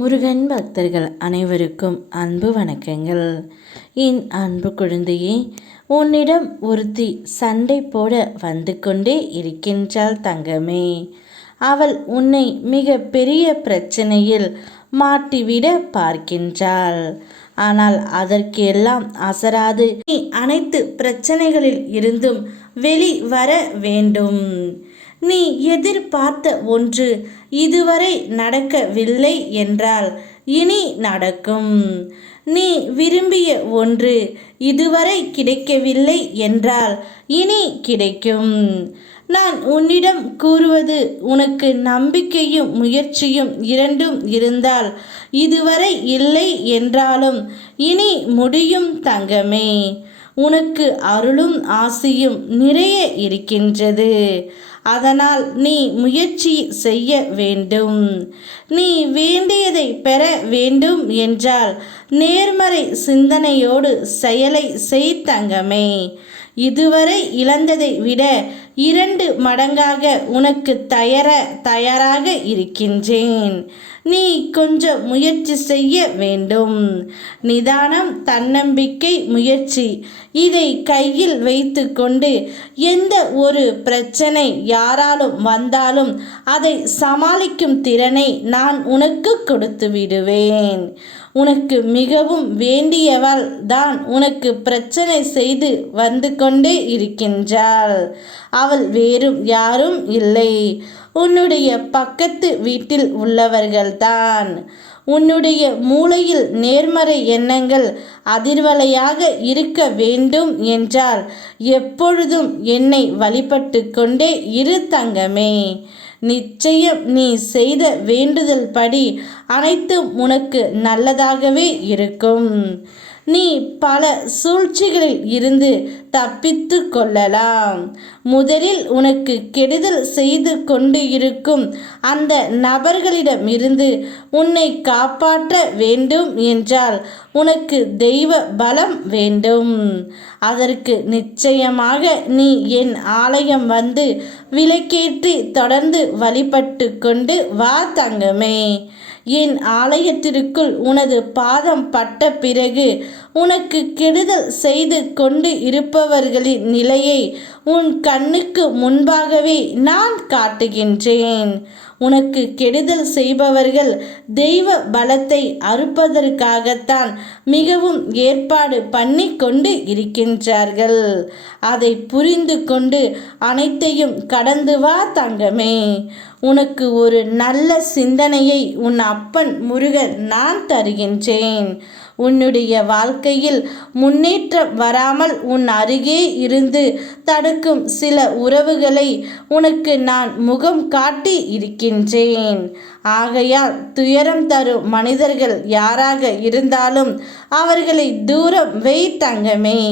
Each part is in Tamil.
முருகன் பக்தர்கள் அனைவருக்கும் அன்பு வணக்கங்கள். என் அன்பு குழந்தையே உன்னிடம் ஒருத்தி சண்டை போட வந்து கொண்டே இருக்கின்றாள் தங்கமே. அவள் உன்னை மிக பெரிய பிரச்சனையில் மாட்டிவிட பார்க்கின்றாள். ஆனால் அதற்கு எல்லாம் அசராது. நீ அனைத்து பிரச்சனைகளில் இருந்தும் வெளி வர வேண்டும். நீ எதிர்பார்த்த ஒன்று இதுவரை நடக்கவில்லை என்றால் இனி நடக்கும். நீ விரும்பிய ஒன்று இதுவரை கிடைக்கவில்லை என்றால் இனி கிடைக்கும். நான் உன்னிடம் கூறுவது உனக்கு நம்பிக்கையும் முயற்சியும் இரண்டும் இருந்தால் இதுவரை இல்லை என்றாலும் இனி முடியும் தங்கமே. உனக்கு அருளும் ஆசையும் நிறைய இருக்கின்றது. அதனால் நீ முயற்சி செய்ய வேண்டும். நீ வேண்டியதை பெற வேண்டும் என்றால் நேர்மறை சிந்தனையோடு செயலை செய்தங்கமே இதுவரை இழந்ததை விட இரண்டு மடங்காக உனக்கு தயர தயாராக இருக்கின்றேன். நீ கொஞ்சம் முயற்சி செய்ய வேண்டும். நிதானம் தன்னம்பிக்கை முயற்சி இதை கையில் வைத்து கொண்டு எந்த ஒரு பிரச்சனை யாராலும் வந்தாலும் அதை சமாளிக்கும் திறனை நான் உனக்கு கொடுத்து விடுவேன். உனக்கு மிகவும் வேண்டியவள் தான் உனக்கு பிரச்சனை செய்து வந்து கொண்டு இருக்கின்றாள். அவள் வேறும் யாரும் இல்லை. உன்னுடைய பக்கத்து வீட்டில் உள்ளவர்கள்தான். உன்னுடைய மூளையில் நேர்மறை எண்ணங்கள் அதிர்வலையாக இருக்க வேண்டும் என்றால் எப்பொழுதும் என்னை வழிபட்டு கொண்டே இரு தங்கமே. நிச்சயம் நீ செய்த வேண்டுதல் படி அனைத்தும் உனக்கு நல்லதாகவே இருக்கும். நீ பல சூழ்ச்சிகளில் இருந்து தப்பித்து கொள்ளலாம். முதலில் உனக்கு கெடுதல் செய்து கொண்டு இருக்கும் அந்த நபர்களிடம் இருந்து உன்னை காப்பாற்ற வேண்டும் என்றால் உனக்கு தெய்வ பலம் வேண்டும். அதற்கு நிச்சயமாக நீ என் ஆலயம் வந்து விலக்கேற்றி தொடர்ந்து வழிபட்டு கொண்டு வா தங்கமே. என் ஆலயத்திற்குள் உனது பாதம் பட்ட பிறகு உனக்கு கெடுதல் செய்து கொண்டு இருப்பவர்களின் நிலையை உன் கண்ணுக்கு முன்பாகவே நான் காட்டுகின்றேன். உனக்கு கெடுதல் செய்பவர்கள் தெய்வ பலத்தை அறுப்பதற்காகத்தான் மிகவும் ஏற்பாடு பண்ணி கொண்டு இருக்கின்றார்கள். அதை புரிந்து கொண்டு அனைத்தையும் கடந்து வா தங்கமே. உனக்கு ஒரு நல்ல சிந்தனையை உன் அப்பன் முருகன் நான் தருகின்றேன். உன்னுடைய வாழ்க்கையில் முன்னேற்றம் வராமல் உன் அருகே இருந்து தடுக்கும் சில உறவுகளை உனக்கு நான் முகம் காட்டி இருக்கின்றேன். ஆகையால் துயரம் தரும் மனிதர்கள் யாராக இருந்தாலும் அவர்களை தூரம் வை தங்கமே.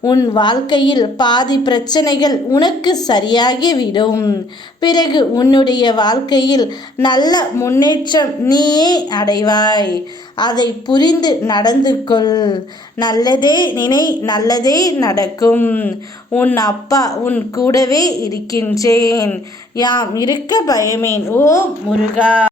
உன் வாழ்க்கையில் பாதி பிரச்சனைகள் உனக்கு சரியாகிவிடும். பிறகு உன்னுடைய வாழ்க்கையில் நல்ல முன்னேற்றம் நீயே அடைவாய். அதை புரிந்து நடந்து கொள். நல்லதே நினை நல்லதே நடக்கும். உன் அப்பா உன் கூடவே இருக்கின்றேன். யாம் இருக்க பயமேன்? ஓ முருகா!